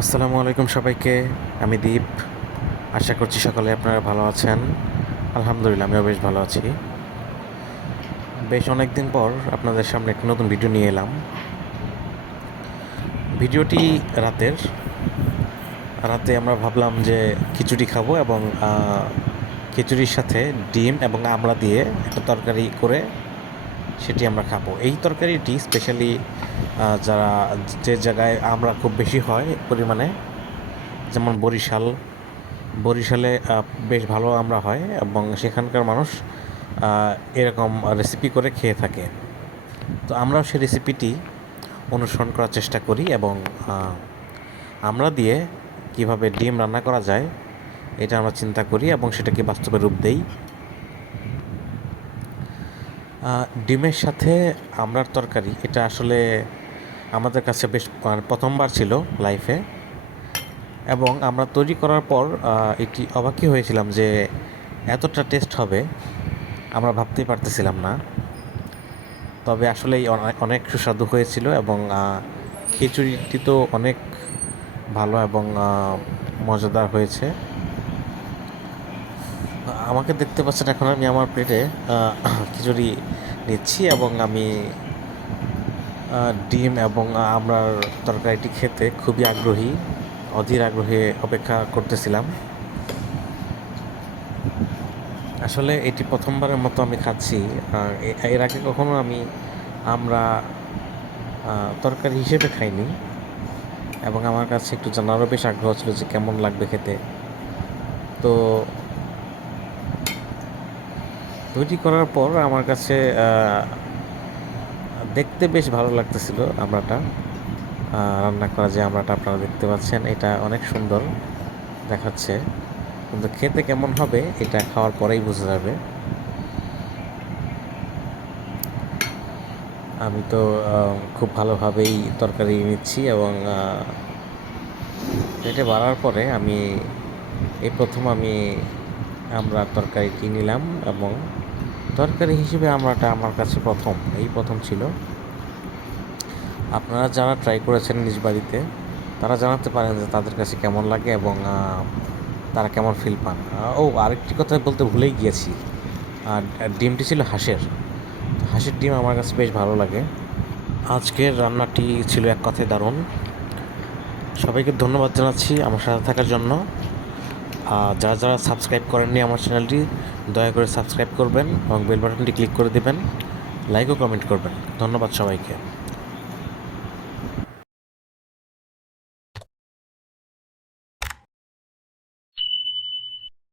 আসসালামু আলাইকুম সবাইকে। আমি দীপ। আশা করছি সকলে আপনারা ভালো আছেন। আলহামদুলিল্লাহ আমিও বেশ ভালো আছি। বেশ অনেক দিন পর আপনাদের সামনে একটি নতুন ভিডিও নিয়ে এলাম। ভিডিওটি রাতে আমরা ভাবলাম যে খিচুড়ি খাবো এবং খিচুড়ির সাথে ডিম এবং আমড়া দিয়ে একটা তরকারি করে সেটি আমরা খাবো। এই তরকারিটি স্পেশালি যারা যে জায়গায় আমড়া খুব বেশি হয় পরিমাণে, যেমন বরিশালে বেশ ভালো আমরা হয় এবং সেখানকার মানুষ এরকম রেসিপি করে খেয়ে থাকে। তো আমরাও সেই রেসিপিটি অনুসরণ করার চেষ্টা করি এবং আমরা দিয়ে কিভাবে ডিম রান্না করা যায় এটা আমরা চিন্তা করি এবং সেটাকে বাস্তবে রূপ দেই। ডিমের সাথে আমড়ার তরকারি এটা আসলে আমাদের কাছে বেশ প্রথমবার ছিল লাইফে, এবং আমরা তৈরি করার পর এটি অবাকই হয়েছিলাম যে এতটা টেস্ট হবে আমরা ভাবতেই পারতেছিলাম না। তবে আসলেই অনেক সুস্বাদু হয়েছিল এবং খিচুড়িটি তো অনেক ভালো এবং মজাদার হয়েছে। আমাকে দেখতে পাচ্ছেন এখন আমি আমার প্লেটে খিচুড়ি নিচ্ছি এবং আমি ডিম এবং আমড়ার তরকারিটি খেতে খুবই অধীর আগ্রহে অপেক্ষা করতেছিলাম। আসলে এটি প্রথমবারের মতো আমি খাচ্ছি। এর আগে কখনো আমি আমরা তরকারি হিসেবে খাইনি এবং আমার কাছে একটু জানারও বেশ আগ্রহ ছিল যে কেমন লাগবে খেতে। তো তৈরি করার পর আমার কাছে দেখতে বেশ ভালো লাগতেছিল আমড়াটা। রান্না করা যে আমড়াটা আপনারা দেখতে পাচ্ছেন এটা অনেক সুন্দর দেখাচ্ছে, কিন্তু খেতে কেমন হবে এটা খাওয়ার পরেই বোঝা যাবে। আমি তো খুব ভালোভাবেই তরকারি নিচ্ছি এবং পেটে বাড়ার পরে এই প্রথম আমরা তরকারিটি নিলাম এবং তরকারি হিসেবে আমরাটা আমার কাছে প্রথম ছিল। আপনারা যারা ট্রাই করেছেন নিজ বাড়িতে তারা জানাতে পারেন যে তাদের কাছে কেমন লাগে এবং তারা কেমন ফিল পান। আরেকটি কথা বলতে ভুলেই গিয়েছি, ডিমটি ছিল হাঁসের ডিম আমার কাছে বেশ ভালো লাগে। আজকের রান্নাটি ছিল এক কথায় দারুণ। সবাইকে ধন্যবাদ জানাচ্ছি আমার সাথে থাকার জন্য। যারা সাবস্ক্রাইব করেননি আমার চ্যানেলটি দয়া করে সাবস্ক্রাইব করবেন এবং বেল বাটনটি ক্লিক করে দেবেন, লাইক ও কমেন্ট করবেন। ধন্যবাদ সবাইকে।